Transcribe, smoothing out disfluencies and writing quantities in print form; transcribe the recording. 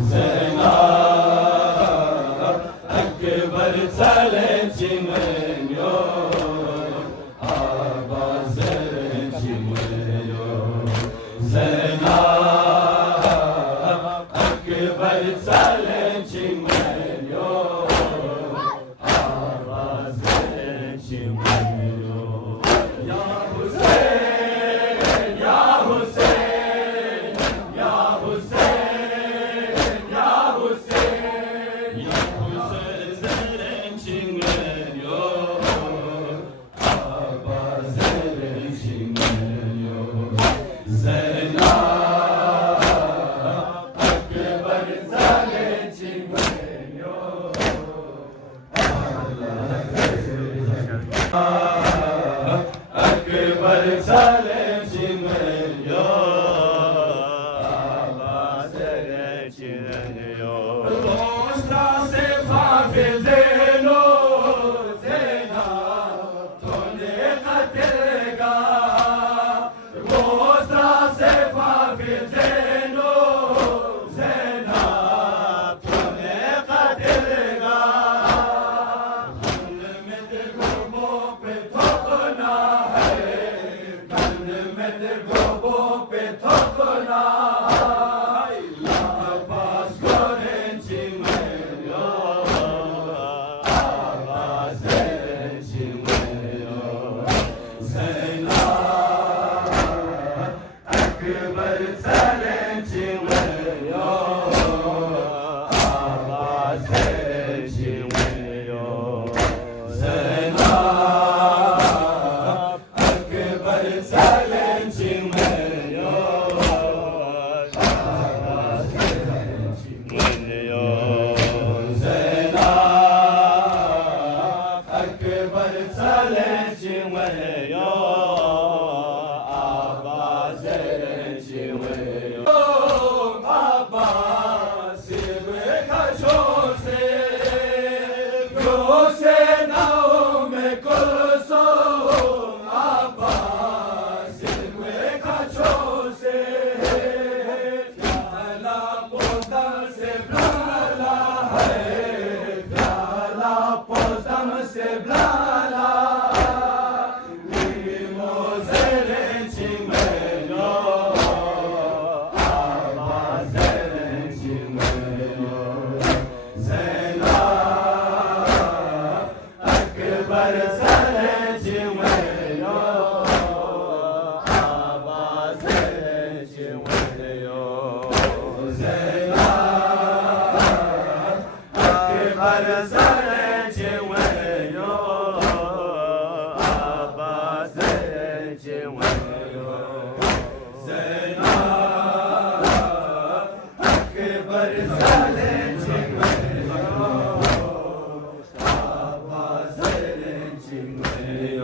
Zeynep Ekber Selçimen yok Abazer Çimen yok Zeynep Ekber Selçimen yok Abazer Çimen yok Ya Hüseyin Ya Hüseyin Ya Hüseyin Ya Hüseyin Ya Hüseyin Zeynep yok Abazer Çimen yok Zeynep Ekber Selçimen yok Ekber Selçimen yok Abazer Çimen yok Dostra sefa fildeno Zeyna Tone katerga Dostra sefa fildeno Zeyna Tone katerga Kalmete gobo pe tokna hai Kalmete gobo pe tokna hai La pas goren çimen yok Abazer çimen yok Zeynep Ekber Selçimen yok Abazer çimen yok Zeynep Ekber Selçimen yok Abazer çimen yok Zeynep Ekber Selçimen yok Abazer çimen yok Abbas ve kaçose Gose naume kulsum Abbas ve kaçose Fiala postan seblala Fiala postan seblala Limozelen çimen yok Abazelen çimen yok Zeynep Ekber Selçimen yok Abazer Çimen yok Zeynep Ekber Selçimen yok Abazer Çimen yok Zeynep Ekber Selçimen yok Abazer Çimen